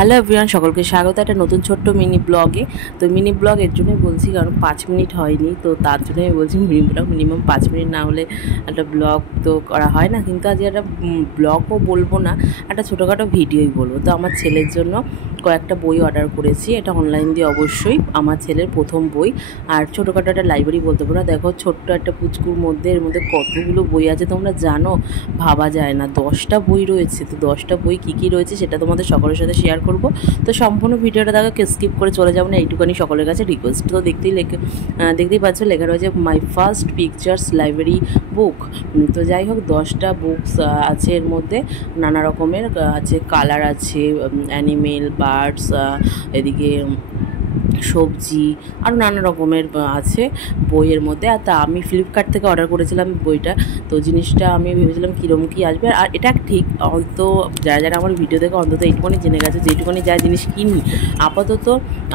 Hello everyone, সকলকে স্বাগত একটা নতুন ছোট্ট মিনি ব্লগে। তো মিনি ব্লগ এর জন্যই বলছি কারণ 5 মিনিট হয়নি, তো তার জন্যই আমি বলছি মিনি ব্লগ। মিনিমাম 5 মিনিট না হলে একটা ব্লগ তো করা হয় না, কিন্তু আজকে একটা ব্লগও বলবো না, একটা ছোটোখাটো ভিডিওই বলবো। তো আমার ছেলের জন্য কয়েকটা বই অর্ডার করেছি, এটা অনলাইন দিয়ে অবশ্যই। আমার ছেলের প্রথম বই, আর ছোটোখাটো একটা লাইব্রেরি বলতে পারো। দেখো ছোট্ট একটা পুচকুর মধ্যে, এর মধ্যে কতগুলো বই আছে তোমরা জানো, ভাবা যায় না। 10টা বই রয়েছে। তো 10টা বই কী কী রয়েছে সেটা তোমাদের সকলের সাথে শেয়ার করব। তো সম্পূর্ণ ভিডিওটা দেখো, স্কিপ করে চলে যাবো না, এইটুখানি সকলের কাছে রিকোয়েস্ট। তো দেখতেই পাচ্ছ লেখা রয়েছে মাই ফার্স্ট পিকচার্স লাইব্রেরি বুক। তো যাই হোক, 10টা বুকস আছে এর মধ্যে, নানা রকমের আছে, কালার আছে, অ্যানিমেল, বার্ডস, এদিকে সবজি, আরও নানা রকমের আছে বইয়ের মধ্যে। আর তা আমি ফ্লিপকার্ট থেকে অর্ডার করেছিলাম বইটা। তো জিনিসটা আমি ভেবেছিলাম কীরকম কী আসবে। আর এটা ঠিক হয়তো যারা আমার ভিডিও দেখে অন্তত এইটুকুনি জেনে গেছে, যেটুকুনি যা জিনিস কিনি আপাতত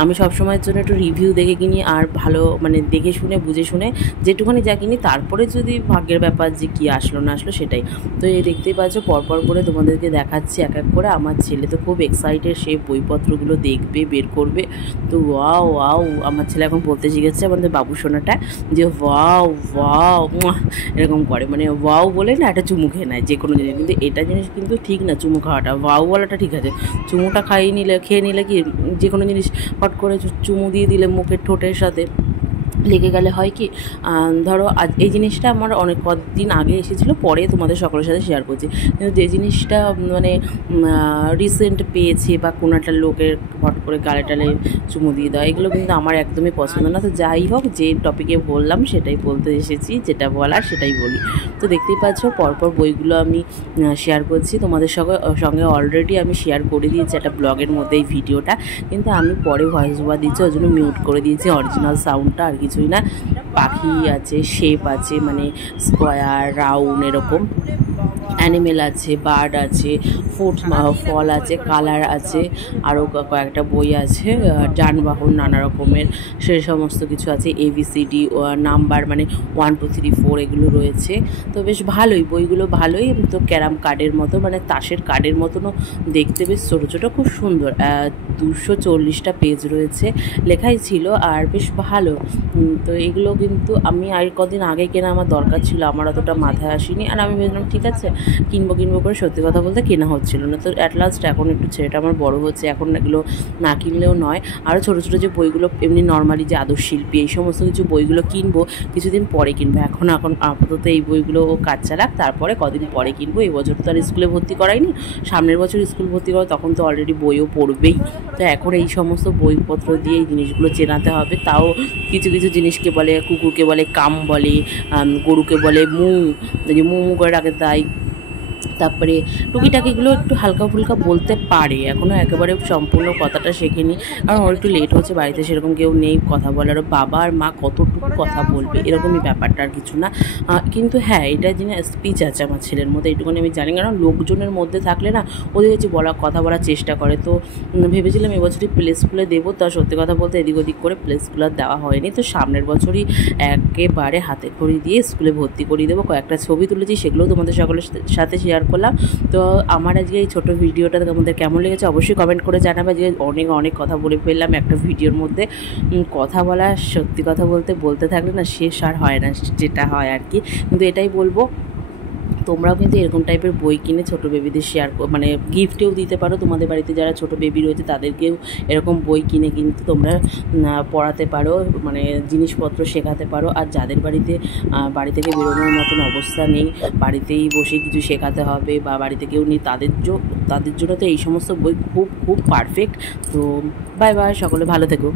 আমি সবসময়ের জন্য একটু রিভিউ দেখে কিনি, আর ভালো মানে দেখে শুনে বুঝে শুনে যেটুকুনি যা কিনি, তারপরে যদি ভাগ্যের ব্যাপার যে কী আসলো না আসলো সেটাই। তো এই দেখতেই পাচ্ছ পরপর করে তোমাদেরকে দেখাচ্ছি এক এক করে। আমার ছেলে তো খুব এক্সাইটেড, সে বইপত্রগুলো দেখবে, বের করবে। তো ওয়াও ওয়াও, আমার ছেলে এখন বলতে শিখেছে আমাদের বাবু সোনাটা, যে ওয়াও ওয়াও এরকম করে, মানে ওয়াও বলে না একটা চুমু খেয়ে নেয় যে কোনো জিনিস। কিন্তু এটা জিনিস কিন্তু ঠিক না, চুমু খাওয়াটা। ওয়াও বলাটা ঠিক আছে, চুমুটা খেয়ে নিলে কি যে কোনো জিনিস হট করে চুমু দিয়ে দিলে মুখের ঠোঁটের সাথে লেগে গেলে হয় কি, ধরো আজ এই জিনিসটা আমার অনেক কদিন আগে এসেছিলো, পরে তোমাদের সকলের সাথে শেয়ার করছি। কিন্তু যে জিনিসটা মানে রিসেন্ট পেয়েছে বা কোনো একটা লোকের হট করে গালে টালে চুমু দিয়ে দেওয়া, এগুলো কিন্তু আমার একদমই পছন্দ না। তো যাই হোক, যে টপিকে বললাম সেটাই বলতে এসেছি, যেটা বলার সেটাই বলি। তো দেখতেই পাচ্ছ পরপর বইগুলো আমি শেয়ার করছি তোমাদের সঙ্গে অলরেডি আমি শেয়ার করে দিয়েছি একটা ব্লগের মধ্যে এই ভিডিওটা, কিন্তু আমি পরে ভয়েস ওভার দিচ্ছি, ওই জন্য মিউট করে দিয়েছি অরিজিনাল সাউন্ডটা, আর কিছুই না। পাখি আছে, শেপ আছে, মানে স্কোয়ার, রাউন্ড, এরকম অ্যানিমেল আছে, বার্ড আছে, ফল আছে, কালার আছে, আরও কয়েকটা বই আছে, যানবাহন নানা রকমের সে সমস্ত কিছু আছে, ABCD নাম্বার মানে 1 2 3 4 এগুলো রয়েছে। তো বেশ ভালোই বইগুলো, ভালোই। তো ক্যারাম কার্ডের মতো, মানে তাসের কার্ডের মতনও দেখতে, বেশ ছোটো ছোটো, খুব সুন্দর। 240টা পেজ রয়েছে, লেখাই ছিল, আর বেশ ভালো। তো এগুলো কিন্তু আমি আর কদিন আগে কেনা আমার দরকার ছিল, আমার অতটা মাথায় আসেনি, আর আমি ভেবেছিলাম ঠিক আছে কিনবো করে, সত্যি কথা বলতে কেনা হচ্ছিল না। তো অ্যাট লাস্ট এখন একটু ছেলেটা আমার বড় হচ্ছে, এখন এগুলো না কিনলেও নয়। আরও ছোটো ছোটো যে বইগুলো এমনি নর্মালি যে আদর্শ শিল্পী, এই সমস্ত কিছু বইগুলো কিনবো কিছুদিন পরে কিনবো। এখন আপাতত এই বইগুলো ও কাজ চালাক, তারপরে কদিন পরে কিনবো। এই বছর তো আর স্কুলে ভর্তি করাইনি, সামনের বছর স্কুল ভর্তি করো, তখন তো অলরেডি বইও পড়বেই। তো এখন এই সমস্ত বইপত্র দিয়ে এই জিনিসগুলো চেনাতে হবে। তাও কিছু কিছু জিনিসকে বলে, কুকুরকে বলে কাম বলে, গরুকে বলে মু, যে মু করে রাখে তাই। তারপরে টুকিটাকিগুলো একটু হালকা ফুলকা বলতে পারে, এখনও একেবারে সম্পূর্ণ কথাটা শেখেনি, কারণ ওর একটু লেট হচ্ছে, বাড়িতে সেরকম কেউ নেই কথা বলারও। বাবা আর মা কতটুকু কথা বলবে এরকমই ব্যাপারটা, আর কিছু না। কিন্তু হ্যাঁ, এটা যিনি স্পিচ আছে আমার ছেলের মধ্যে, এইটুকুনি আমি জানি, কারণ লোকজনের মধ্যে থাকলে না ওদের হচ্ছে কথা বলার চেষ্টা করে। তো ভেবেছিলাম এবছরই প্লে স্কুলে দেবো, তা সত্যি কথা বলতে এদিক ওদিক করে প্লে স্কুলে দেওয়া হয়নি। তো সামনের বছরই একেবারে হাতে খড়ি দিয়ে স্কুলে ভর্তি করিয়ে দেবো। কয়েকটা ছবি তুলেছি, সেগুলোও তোমাদের সকলের সাথে শেয়ার করলাম। তো আমার আজকে এই ছোটো ভিডিওটা তোমাদের কেমন লেগেছে অবশ্যই কমেন্ট করে জানাবে। যে অনেক কথা বলে ফেললাম একটা ভিডিওর মধ্যে। কথা বলা, সত্যি কথা বলতে থাকলে না শেষ আর হয় না, যেটা হয় আর কি। কিন্তু এটাই বলবো, তোমরাও কিন্তু এরকম টাইপের বই কিনে ছোটো বেবিদের শেয়ার, মানে গিফটেও দিতে পারো। তোমাদের বাড়িতে যারা ছোটো বেবি রয়েছে তাদেরকেও এরকম বই কিনে কিন্তু তোমরা পড়াতে পারো, মানে জিনিসপত্র শেখাতে পারো। আর যাদের বাড়ি থেকে বেরোনোর মতন অবস্থা নেই, বাড়িতেই বসে কিছু শেখাতে হবে, বা বাড়িতে কেউ নেই, তাদের জন্য তো এই সমস্ত বই খুব খুব পারফেক্ট। তো বাই বাই, সকলে ভালো থেকো।